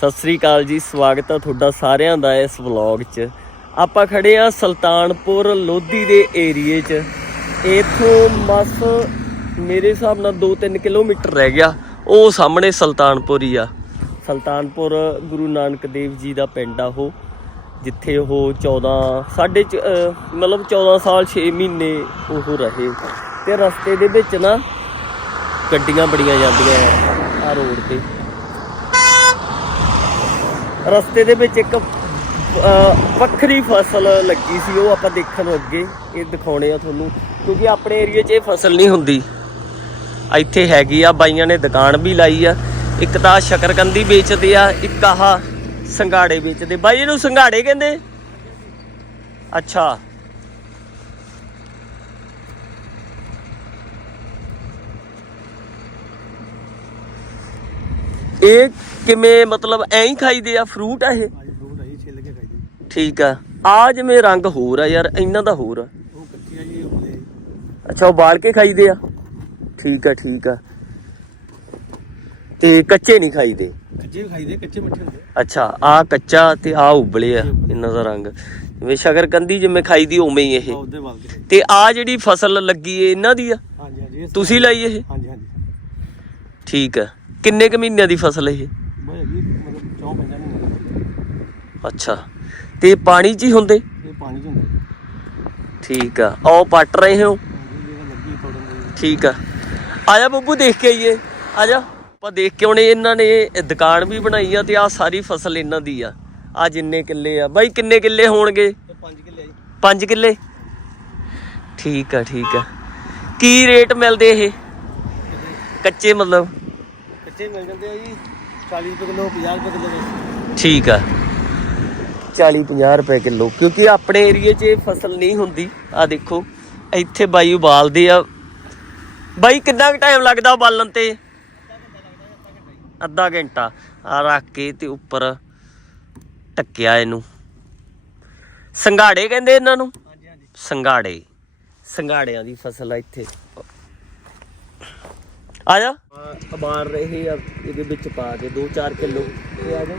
ਸਤਿ ਸ੍ਰੀ ਅਕਾਲ ਜੀ, ਸਵਾਗਤ ਹੈ ਤੁਹਾਡਾ ਸਾਰਿਆਂ ਦਾ ਇਸ ਵਲੌਗ 'ਚ। ਆਪਾਂ ਖੜੇ ਆ ਸੁਲਤਾਨਪੁਰ ਲੋਧੀ ਦੇ ਏਰੀਏ 'ਚ। ਇਥੋਂ ਬਸ ਮੇਰੇ ਹਿਸਾਬ ਨਾਲ 2-3 ਕਿਲੋਮੀਟਰ ਰਹਿ ਗਿਆ। ਉਹ ਸਾਹਮਣੇ ਸੁਲਤਾਨਪੁਰ ਹੀ ਆ। ਸੁਲਤਾਨਪੁਰ ਗੁਰੂ ਨਾਨਕ ਦੇਵ ਜੀ ਦਾ ਪਿੰਡ ਆ ਉਹ, ਜਿੱਥੇ ਉਹ 14 ਸਾਢੇ ਮਤਲਬ 14 ਸਾਲ 6 ਮਹੀਨੇ ਉਹ ਰਹੇ। ਤੇ ਰਸਤੇ ਦੇ ਵਿੱਚ ਨਾ ਗੱਡੀਆਂ ਬੜੀਆਂ ਜਾਂਦੀਆਂ ਆ ਰੋਡ ਤੇ। ਰਸਤੇ ਦੇ ਵਿੱਚ ਇੱਕ ਵੱਖਰੀ ਫਸਲ ਲੱਗੀ ਸੀ, ਉਹ ਆਪਾਂ ਦੇਖਣ ਅੱਗੇ, ਇਹ ਦਿਖਾਉਣੇ ਆ ਤੁਹਾਨੂੰ, ਕਿਉਂਕਿ ਆਪਣੇ ਏਰੀਆ 'ਚ ਇਹ ਫਸਲ ਨਹੀਂ ਹੁੰਦੀ। ਇੱਥੇ ਹੈਗੀ ਆ, ਬਾਈਆਂ ਨੇ ਦੁਕਾਨ ਵੀ ਲਾਈ ਆ, ਇੱਕ ਤਾਂ ਸ਼ਕਰਕੰਦੀ ਵੇਚਦੇ ਆ, ਇੱਕ ਆਹ ਸੰਘਾੜੇ ਵੇਚਦੇ। ਬਾਈ ਇਹਨੂੰ ਸੰਘਾੜੇ ਕਹਿੰਦੇ? ਅੱਛਾ। ਇਹ ਕਿਵੇਂ ਮਤਲਬ ਐਂ ਹੀ ਖਾਈਦੇ ਆ ਫਰੂਟ ਆ ਇਹ? ਫਰੂਟ ਛਿੱਲ ਕੇ ਠੀਕ ਆ। ਆ ਜਿਵੇਂ ਰੰਗ ਹੋਰ ਆ ਯਾਰ ਇਹਨਾਂ ਦਾ ਹੋਰ ਆ। ਉਹ ਕੱਚੀਆਂ ਜੀ। ਹੁੰਦੇ ਅੱਛਾ ਉਹ ਬਾਲ ਕੇ ਖਾਈਦੇ ਆ? ਠੀਕ ਆ ਠੀਕ ਆ। ਤੇ ਕੱਚੇ ਨਹੀਂ ਖਾਈਦੇ? ਕੱਚੇ ਵੀ ਖਾਈਦੇ ਕੱਚੇ ਮਿੱਠੇ ਹੁੰਦੇ ਅੱਛਾ ਆ ਕੱਚਾ ਤੇ ਆ ਉਬਲੇ ਆ ਇਹਨਾਂ ਦਾ ਰੰਗ। ਜਿਵੇਂ ਸ਼ਕਰਕੰਦੀ ਜਿਵੇਂ ਖਾਈਦੀ ਉਵੇਂ ਹੀ ਇਹ। ਉਹਦੇ ਵਾਲ ਤੇ। ਆ ਜਿਹੜੀ ਫਸਲ ਲੱਗੀ ਏ ਇਹਨਾਂ ਦੀ ਆ? ਹਾਂਜੀ ਹਾਂਜੀ ਇਹ ਤੁਸੀਂ ਲਾਈ ਇਹ? ਹਾਂਜੀ ਹਾਂਜੀ। ਠੀਕ ਆ। ਕਿੰਨੇ ਕੁ ਮਹੀਨਿਆਂ ਦੀ ਫਸਲ ਇਹ? ਮੈਂ ਹੈਗੀ ਮਤਲਬ ਚੌਂ ਪੰਜਾਂ ਮਹੀਨੇ ਅੱਛਾ। ਤੇ ਪਾਣੀ 'ਚ ਹੀ ਹੁੰਦੇ? ਇਹ ਪਾਣੀ ਚ ਹੁੰਦੇ। ਠੀਕ ਆ। ਉਹ ਪੱਟ ਰਹੇ ਹੋ। ਹਾਂਜੀ ਜਿਹੜਾ ਲੱਗੀ ਤੋੜਨ ਦੀ। ਠੀਕ ਆ। ਆਜਾ ਬੱਬੂ ਦੇਖ ਕੇ ਆਈਏ। ਆਜਾ। ਆਪਾਂ ਦੇਖ ਕੇ ਆਉਣੇ ਇਹਨਾਂ ਨੇ ਇਹ ਦੁਕਾਨ ਵੀ ਬਣਾਈ ਆ ਤੇ ਆ ਸਾਰੀ ਫਸਲ ਇਹਨਾਂ ਦੀ ਆ। ਆ ਜਿੰਨੇ ਕਿੱਲੇ ਆ। ਬਾਈ ਕਿੰਨੇ ਕਿੱਲੇ ਹੋਣਗੇ? ਇਹ 5 ਕਿੱਲੇ ਆ ਜੀ। 5 ਕਿੱਲੇ? ਠੀਕ ਆ ਠੀਕ ਆ। ਕੀ ਰੇਟ ਮਿਲਦੇ ਇਹ? ਕੱਚੇ ਮਤਲਬ? ਕੱਚੇ ਮਿਲ ਜਾਂਦੇ ਆ ਜੀ 40 ਰੁਪਏ ਕਿਲੋ 50 ਰੁਪਏ ਕਿਲੋ ਦੇ। ਠੀਕ ਆ। 40 50 ਰੁਪਏ ਕਿਲੋ ਕਿਉਂਕਿ ਆਪਣੇ ਏਰੀਏ 'ਚ ਇਹ ਫਸਲ ਨਹੀਂ ਹੁੰਦੀ। ਆ ਦੇਖੋ ਇੱਥੇ ਬਾਈ ਉਬਾਲਦੇ ਆ। ਬਾਈ ਕਿੰਨਾ ਕੁ ਟਾਈਮ ਲੱਗਦਾ ਉਬਾਲਣ ਤੇ? ਅੱਧਾ ਘੰਟਾ। ਆ ਰੱਖ ਕੇ ਤੇ ਉੱਪਰ ਟੱਕਿਆ ਇਹਨੂੰ। ਸੰਘਾੜੇ ਕਹਿੰਦੇ ਇਹਨਾਂ ਨੂੰ? ਹਾਂਜੀ ਹਾਂਜੀ। ਸੰਘਾੜੇ। ਸੰਘਾੜਿਆਂ ਦੀ ਫਸਲ ਆ ਇੱਥੇ। ਆ ਜਾ। ਅਬਾਰ ਰਹੇ ਆ, ਇਹਦੇ ਵਿੱਚ ਪਾ ਕੇ 2-4 ਕਿਲੋ। ਤੇ ਆ ਜਾ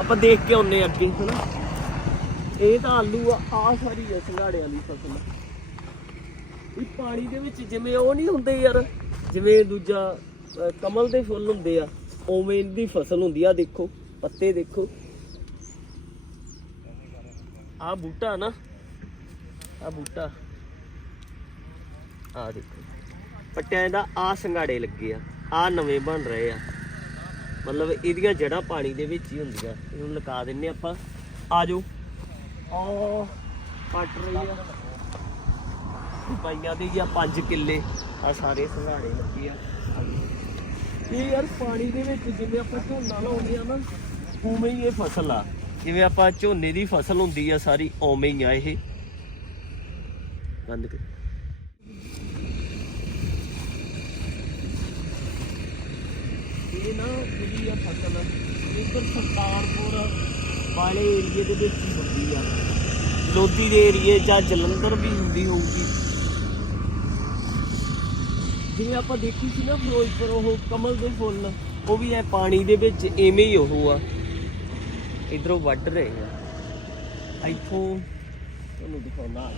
ਆਪਾਂ ਦੇਖ ਕੇ ਆਉਨੇ ਅੱਗੇ, ਹਨਾ? ਇਹ ਤਾਂ ਆਲੂ ਆ ਆ ਸਾਰੀ ਆ ਸੰਘਾੜਿਆਂ ਦੀ ਫਸਲ। ਇਹ ਪਾਣੀ ਦੇ ਵਿੱਚ ਜਿਵੇਂ ਉਹ ਨਹੀਂ ਹੁੰਦੇ ਯਾਰ, ਜਿਵੇਂ ਦੂਜਾ ਕਮਲ ਦੇ ਫੁੱਲ ਹੁੰਦੇ ਆ, ਉਵੇਂ ਦੀ ਫਸਲ ਹੁੰਦੀ ਆ ਦੇਖੋ, ਪੱਤੇ ਦੇਖੋ। ਆ ਬੂਟਾ ਨਾ ਆ ਬੂਟਾ। ਆ ਦੇਖੋ। ਪੱਟਿਆਂ ਦਾ ਆ ਸੰਘਾੜੇ ਲੱਗੇ ਆ ਆ ਨਵੇਂ ਬਣ ਰਹੇ ਆ। ਮਤਲਬ ਇਹਦੀਆਂ ਜੜਾਂ ਪਾਣੀ ਦੇ ਵਿੱਚ ਹੀ ਹੁੰਦੀਆਂ, ਇਹਨੂੰ ਲਗਾ ਦਿੰਨੇ ਆਪਾਂ। ਆ ਜਾਓ ਆ ਪੱਟ ਰਹੀ ਆ। ਪਾਈਆਂ ਦੇ ਜਾਂ 5 ਕਿੱਲੇ। ਆ ਸਾਰੇ ਸੰਘਾੜੇ ਲੱਗੇ ਆ। ਇਹ ਯਾਰ ਪਾਣੀ ਦੇ ਵਿੱਚ ਜਿਵੇਂ ਆਪਾਂ ਝੋਨਾ ਲਾਉਂਦੇ ਆ ਨਾ, ਉਵੇਂ ਹੀ ਇਹ ਫਸਲ ਆ। ਜਿਵੇਂ ਆਪਾਂ ਝੋਨੇ ਦੀ ਫਸਲ ਹੁੰਦੀ ਆ ਸਾਰੀ, ਉਵੇਂ ਹੀ ਆ ਇਹ। ਬੰਦ ਕਰ ਇਹ ਨਾ ਜਿਹੜੀ ਆ ਫਸਲ, ਇੱਧਰ ਸਰਕਾਰਪੁਰ ਵਾਲੇ ਏਰੀਏ ਦੇ ਵਿੱਚ ਹੀ ਹੁੰਦੀ ਆ। ਲੋਧੀ ਦੇ ਏਰੀਏ ਜਾਂ ਜਲੰਧਰ ਵੀ ਹੁੰਦੀ ਹੋਊਗੀ। ਜਿਵੇਂ ਆਪਾਂ ਦੇਖੀ ਸੀ ਨਾ ਫਿਰੋਜ਼ਪੁਰ, ਉਹ ਕਮਲ ਦੇ ਫੁੱਲ, ਉਹ ਵੀ ਐ ਪਾਣੀ ਦੇ ਵਿੱਚ ਐਵੇਂ ਹੀ ਉਹ ਆ। ਇਧਰੋਂ ਵੱਢ ਰਹੇ ਆ। ਇੱਥੋਂ ਤੁਹਾਨੂੰ ਦਿਖਾਉਣਾ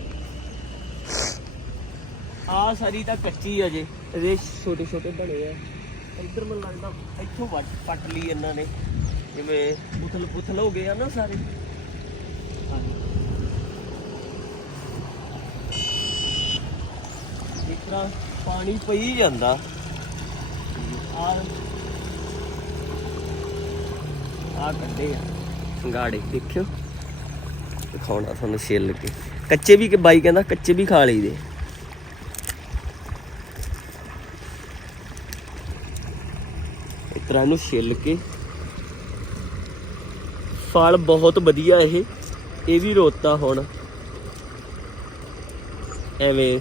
ਆ। ਸਾਰੀ ਤਾਂ ਕੱਚੀ ਅਜੇ ਇਹਦੇ ਛੋਟੇ ਛੋਟੇ ਬਣੇ ਆ। ਇੱਧਰ ਮੈਨੂੰ ਲੱਗਦਾ ਇੱਥੋਂ ਵੱਟ ਪੱਟ ਲਈ ਇਹਨਾਂ ਨੇ। ਜਿਵੇਂ ਉਥਲ ਪੁਥਲ ਹੋ ਗਏ ਆ ਨਾ ਸਾਰੇ। ਇਸ ਤਰ੍ਹਾਂ ਪਾਣੀ ਪਈ ਜਾਂਦਾ। ਆ ਆ ਕੱਢੇ ਆ। ਗਾੜੇ, ਦੇਖਿਓ। ਦਿਖਾਉਣਾ ਤੁਹਾਨੂੰ ਛਿੱਲ ਕੇ। ਕੱਚੇ ਵੀ ਬਾਈ ਕਹਿੰਦਾ ਕੱਚੇ ਵੀ ਖਾ ਲਈਦੇ। ਤਰ੍ਹਾਂ ਇਹਨੂੰ ਛਿੱਲ ਕੇ। ਫਲ ਬਹੁਤ ਵਧੀਆ ਇਹ ਇਹ ਵੀ ਰੋਤਾ ਹੁਣ। ਐਵੇਂ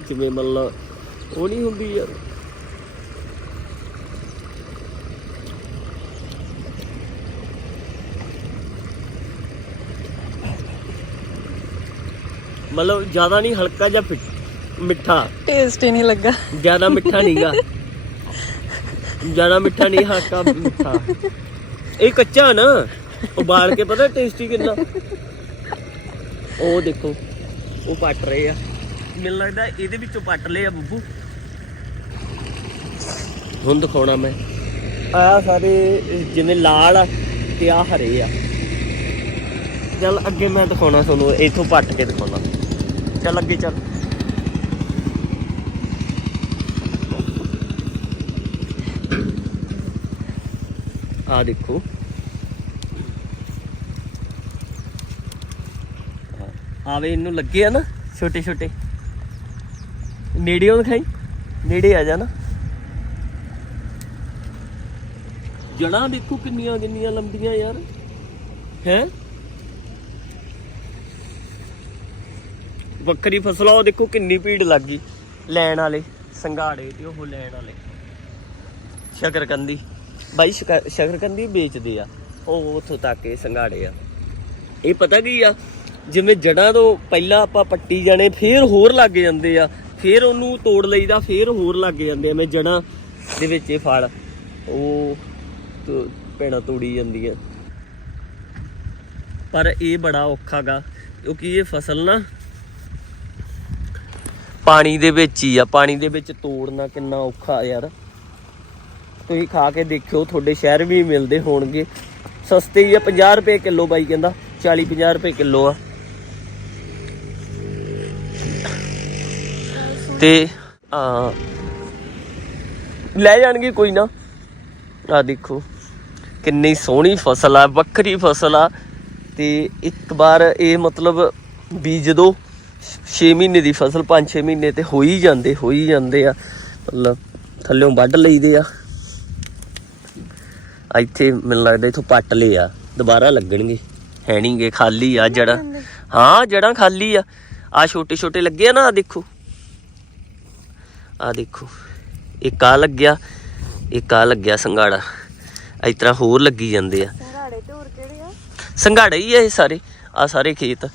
ਜਿਵੇਂ ਮਤਲਬ ਉਹ ਨਹੀਂ ਹੁੰਦੀ ਯਾਰ। ਮਤਲਬ ਜ਼ਿਆਦਾ ਨਹੀਂ ਹਲਕਾ ਜਿਹਾ ਮਿੱਠਾ। ਟੇਸਟ ਹੀ ਨਹੀਂ ਲੱਗਾ। ਜ਼ਿਆਦਾ ਮਿੱਠਾ ਨਹੀਂਗਾ ਜ਼ਿਆਦਾ ਮਿੱਠਾ ਨਹੀਂ ਹਲਕਾ ਮਿੱਠਾ। ਇਹ ਕੱਚਾ ਨਾ, ਉਬਾਲ ਕੇ ਪਤਾ ਟੇਸਟੀ ਕਿੰਨਾ? ਉਹ ਦੇਖੋ, ਉਹ ਪੱਟ ਰਹੇ ਆ। ਮੈਨੂੰ ਲੱਗਦਾ ਇਹਦੇ ਵਿੱਚੋਂ ਪੱਟ ਲਏ ਆ ਬੱਬੂ। ਹੁਣ ਦਿਖਾਉਣਾ ਮੈਂ। ਆ ਸਾਰੇ, ਜਿਵੇਂ ਲਾਲ ਆ ਤੇ ਆ ਹਰੇ ਆ। ਚੱਲ ਅੱਗੇ ਮੈਂ ਦਿਖਾਉਣਾ ਤੁਹਾਨੂੰ, ਇੱਥੋਂ ਪੱਟ ਕੇ ਦਿਖਾਉਣਾ। ਚੱਲ ਅੱਗੇ ਚੱਲ। ਆ ਦੇਖੋ। ਆਵੇ ਇਹਨੂੰ ਲੱਗੇ ਆ ਨਾ, ਛੋਟੇ ਛੋਟੇ। ਨੇੜਿਓਂ ਦਿਖਾਈ ਨੇੜੇ ਆ ਜਾ ਨਾ ਜੜਾਂ ਦੇਖੋ ਕਿੰਨੀਆਂ ਕਿੰਨੀਆਂ ਲੰਬੀਆਂ ਯਾਰ। ਹੈ? ਵੱਖਰੀ ਫਸਲ ਆ, ਉਹ ਦੇਖੋ ਕਿੰਨੀ ਭੀੜ ਲੱਗ ਗਈ। ਲੈਣ ਵਾਲੇ, ਸੰਘਾੜੇ ਤੇ ਉਹ ਲੈਣ ਵਾਲੇ। ਸ਼ਕਰਕੰਦੀ। ਬਾਈ ਸ਼ਕ- ਸ਼ਕਰਕੰਦੀ ਵੇਚਦੇ ਆ। ਉਹ ਉੱਥੋਂ ਤੱਕ ਇਹ ਸੰਘਾੜੇ ਆ। ਇਹ ਪਤਾ ਕੀ ਆ? ਜਿਵੇਂ ਜੜਾਂ ਤੋਂ ਪਹਿਲਾਂ ਆਪਾਂ ਪੱਟੀ ਜਾਣੇ, ਫੇਰ ਹੋਰ ਲੱਗ ਜਾਂਦੇ ਆ। ਫੇਰ ਉਹਨੂੰ ਤੋੜ ਲਈਦਾ, ਫੇਰ ਹੋਰ ਲੱਗ ਜਾਂਦੇ ਆ। ਮੈਂ ਜੜਾਂ ਦੇ ਵਿੱਚ ਇਹ ਫਲ ਉਹ ਤ- ਭੈਣਾਂ ਤੋੜੀ ਜਾਂਦੀਆਂ। ਪਰ ਇਹ ਬੜਾ ਔਖਾ ਗਾ, ਕਿਉਂਕਿ ਇਹ ਫਸਲ ਨਾ ਪਾਣੀ ਦੇ ਵਿੱਚ ਹੀ ਆ। ਪਾਣੀ ਦੇ ਵਿੱਚ ਤੋੜਨਾ ਕਿੰਨਾ ਔਖਾ ਯਾਰ। ਤੁਸੀਂ ਖਾ ਕੇ ਦੇਖਿਓ, ਤੁਹਾਡੇ ਸ਼ਹਿਰ ਵੀ ਮਿਲਦੇ ਹੋਣਗੇ। ਸਸਤੇ ਹੀ ਆ 50 ਰੁਪਏ ਕਿਲੋ ਬਾਈ ਕਹਿੰਦਾ 40 50 ਰੁਪਏ ਕਿਲੋ ਆ। ਤੇ, ਆ, ਲੈ ਜਾਣਗੇ ਕੋਈ ਨਾ। ਆ ਦੇਖੋ, ਕਿੰਨੀ ਸੋਹਣੀ ਫਸਲ ਆ, ਵੱਖਰੀ ਫਸਲ ਆ। ਤੇ ਇੱਕ ਵਾਰ ਇਹ ਮਤਲਬ ਬੀਜ ਦੋ 6 ਮਹੀਨੇ ਦੀ ਫਸਲ 5-6 ਮਹੀਨੇ ਤੇ ਹੋ ਹੀ ਜਾਂਦੇ ਹੋ ਹੀ ਜਾਂਦੇ ਆ। ਮਤਲਬ ਥੱਲਿਓਂ ਵੱਢ ਲਈਦੇ ਆ। ਇੱਥੇ ਮੈਨੂੰ ਲੱਗਦਾ ਇਥੋਂ ਪੱਟ ਲਏ ਆ ਦੁਬਾਰਾ ਲੱਗਣਗੇ। ਹੈ ਨਹੀਂਗੇ ਖਾਲੀ ਆ ਜੜਾਂ ਹਾਂ ਜੜਾਂ ਖਾਲੀ ਆ। ਆ ਛੋਟੇ ਛੋਟੇ ਲੱਗੇ ਆ ਨਾ ਆ ਦੇਖੋ। ਆ ਦੇਖੋ ਇੱਕ ਆ ਲੱਗਿਆ ਇੱਕ ਆ ਲੱਗਿਆ ਸੰਘਾੜਾ। ਇਸ ਤਰ੍ਹਾਂ ਹੋਰ ਲੱਗੀ ਜਾਂਦੇ ਆ। ਸੰਘਾੜੇ ਤੇ ਹੋਰ ਕਿਹੜੇ ਆ? ਸੰਘਾੜੇ ਹੀ ਆ ਇਹ ਸਾਰੇ ਆ ਸਾਰੇ ਖੇਤ।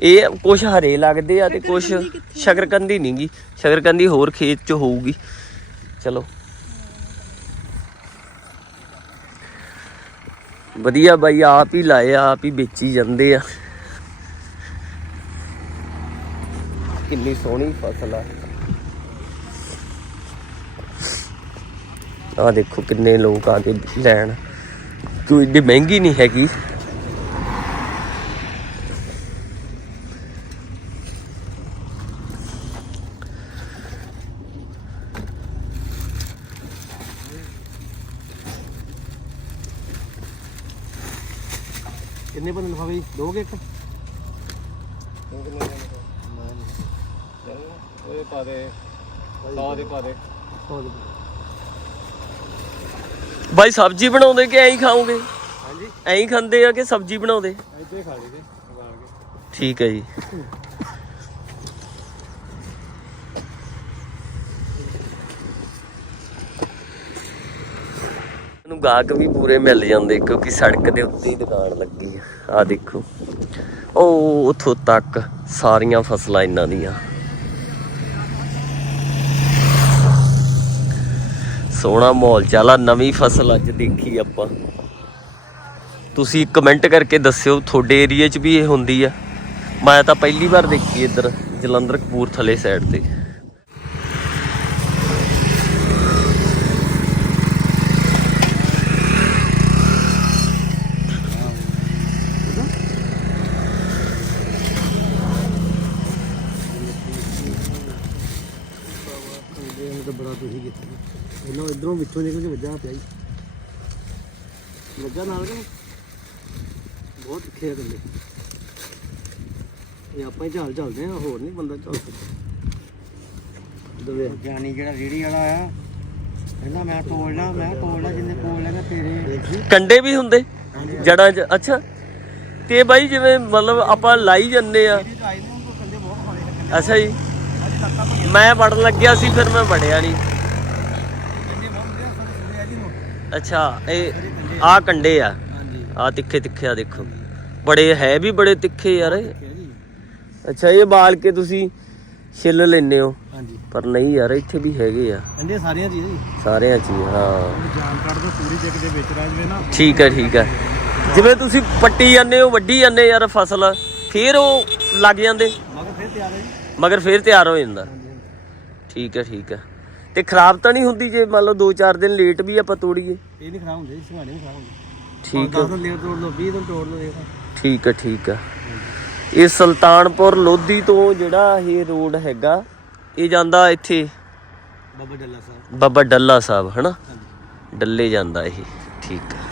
ਇਹ ਕੁਛ ਹਰੇ ਲੱਗਦੇ ਆ ਤੇ ਕੁਛ ਸ਼ਕਰਕੰਦੀ ਨਹੀਂਗੀ ਸ਼ਕਰਕੰਦੀ ਹੋਰ ਖੇਤ ਚ ਹੋਊਗੀ। ਚਲੋ। ਵਧੀਆ ਬਾਈ, ਆਪ ਹੀ ਲਾਏ ਆਪ ਹੀ ਵੇਚੀ ਜਾਂਦੇ ਆ। ਕਿੰਨੀ ਸੋਹਣੀ ਫਸਲ ਆ। ਆ ਦੇਖੋ ਕਿੰਨੇ ਲੋਕ ਆ ਕੇ ਲੈਣ। ਤੂੰ ਏਡੀ ਮਹਿੰਗੀ ਨਹੀਂ ਹੈਗੀ। ਕਿੰਨੇ ਬੰਦੇ ਲਫਾਵੇ ਜੀ? ਦੋਗੇ ਇੱਕ? ਉਹ ਪਾ ਦੇ ਸੌ ਦੇ ਪਾ ਦੇ ਬਾਈ ਸਬਜ਼ੀ ਬਣਾਉਂਦੇ ਕਿ ਐਂ ਹੀ ਖਾਓਗੇ? ਹਾਂਜੀ। ਐਂ ਹੀ ਖਾਂਦੇ ਆ ਕਿ ਸਬਜ਼ੀ ਬਣਾਉਂਦੇ? ਇੱਥੇ ਖਾ ਉਬਾਲ ਕੇ। ਠੀਕ ਹੈ ਜੀ। ਗਾਹਕ ਵੀ ਪੂਰੇ ਮਿਲ ਜਾਂਦੇ ਕਿਉਂਕਿ ਸੜਕ ਦੇ ਉੱਤੇ ਹੀ ਦੁਕਾਨ ਲੱਗੀ ਆ। ਆ ਦੇਖੋ। ਉਹ ਉਥੋਂ ਤੱਕ ਸਾਰੀਆਂ ਫਸਲਾਂ ਇਹਨਾਂ ਦੀਆਂ। ਸੋਹਣਾ ਮਾਹੌਲ ਚਾਲਾ ਨਵੀਂ ਫਸਲ ਅੱਜ ਦੇਖੀ ਆਪਾਂ। ਤੁਸੀਂ ਕਮੈਂਟ ਕਰਕੇ ਦੱਸਿਓ, ਤੁਹਾਡੇ ਏਰੀਆ 'ਚ ਵੀ ਇਹ ਹੁੰਦੀ ਆ। ਮੈਂ ਤਾਂ ਪਹਿਲੀ ਵਾਰ ਦੇਖੀ ਇੱਧਰ, ਜਲੰਧਰ ਕਪੂਰਥਲੇ ਸਾਈਡ ਤੇ ਇਹ ਤਾਂ ਬੜਾ ਤੁਸੀਂ ਕੀਤਾ ਇਹਨਾਂ ਇਧਰੋਂ ਵਿੱਚੋਂ ਨਿਕਲ ਕੇ ਵੱਜਾ ਪਿਆ ਜੀ। ਵੱਜਾ ਨਾਲ ਕਿ ਬਹੁਤ ਆ ਗੱਲੇ ਇਹ ਆਪਾਂ ਹੀ ਝਾਲ ਝਾਲਦੇ ਆ ਹੋਰ ਨਹੀਂ ਬੰਦਾ ਝਾਲ ਸਕਦਾ। ਦਵੇ। ਗਿਆਨੀ ਜਿਹੜਾ ਰੇੜੀ ਵਾਲਾ ਆ ਕਹਿੰਦਾ ਮੈਂ ਤੋੜਨਾ ਮੈਂ ਤੋੜਨਾ ਜਿੰਨੇ ਤੋੜ ਲੈਣਾ ਤੇਰੇ। ਦੇਖੀ? ਕੰਡੇ ਵੀ ਹੁੰਦੇ ਜੜਾਂ 'ਚ ਅੱਛਾ। ਤੇ ਬਾਈ ਜਿਵੇਂ ਮਤਲਬ ਆਪਾਂ ਲਾਈ ਜੰਨੇ ਆ। ਅੱਛਾ ਜੀ। ਮੈਂ ਵੜਨ ਲੱਗਿਆ ਸੀ ਫਿਰ ਮੈਂ ਵੜਿਆ ਨਹੀਂ ਕੰਦੇ ਬਹੁਤ ਹੁੰਦੇ ਆ ਪਰ ਆ ਜੀ ਨੂੰ ਅੱਛਾ ਇਹ ਆ ਕੰਡੇ ਆ? ਹਾਂਜੀ। ਆ ਤਿੱਖੇ ਤਿੱਖੇ ਆ ਦੇਖੋ। ਬੜੇ ਹੈ ਵੀ ਬੜੇ ਤਿੱਖੇ ਯਾਰ ਅੱਛਾ ਇਹ ਬਾਲ ਕੇ ਤੁਸੀਂ ਛਿੱਲ ਲੈਨੇ ਹੋ। ਹਾਂਜੀ। ਪਰ ਨਹੀਂ ਯਾਰ ਇੱਥੇ ਵੀ ਹੈਗੇ ਆ। ਅੰਡੇ ਸਾਰੀਆਂ ਚੀਜ਼ਾਂ ਜੀ। ਸਾਰਿਆਂ 'ਚ ਹੀ, ਹਾਂ। ਜਾਨ ਕੱਢ ਦੋ ਪੂਰੀ ਜੱਗ ਦੇ ਵਿੱਚ ਰਹਿ ਜਵੇ ਨਾ। ਠੀਕ ਹੈ ਠੀਕ ਹੈ ਜਿਵੇਂ ਤੁਸੀਂ ਪੱਟੀ ਜਾਂਦੇ ਹੋ ਵੱਢੀ ਜਾਂਦੇ ਯਾਰ ਫਸਲ ਫੇਰ ਉਹ ਲੱਗ ਜਾਂਦੇ। ਮਗਰ ਫਿਰ ਤਿਆਰ ਹੈ ਜੀ। ਮਗਰ ਫੇਰ ਤਿਆਰ ਹੋ ਜਾਂਦਾ। ਠੀਕ ਹੈ ਠੀਕ ਹੈ ਤੇ ਖਰਾਬ ਤਾਂ ਨਹੀਂ ਹੁੰਦੀ ਜੇ ਮੰਨ ਲਓ 2-4 ਦਿਨ ਲੇਟ ਵੀ ਆਪਾਂ ਤੋੜੀਏ? ਇਹ ਨਹੀਂ ਖਰਾਬ ਹੁੰਦੇ ਜੀ ਸੰਘਾੜੇ ਨਹੀਂ ਖਰਾਬ ਹੁੰਦੇ। ਠੀਕ 10 ਹੈ। ਦਿਨ ਲੇਟ ਤੋੜ ਲਓ 20 ਦਿਨ ਤੋੜ ਲਓ ਦੇਖੋ। ਠੀਕ ਹੈ ਠੀਕ ਹੈ। ਇਹ ਸੁਲਤਾਨਪੁਰ ਲੋਧੀ ਤੋਂ ਜਿਹੜਾ ਇਹ ਰੋਡ ਹੈਗਾ ਇਹ ਜਾਂਦਾ ਇੱਥੇ ਬਾਬਾ ਡੱਲਾ ਸਾਹਿਬ। ਬਾਬਾ ਡੱਲਾ ਸਾਹਿਬ ਹਨਾ? ਡੱਲੇ ਜਾਂਦਾ ਇਹ ਠੀਕ ਹੈ।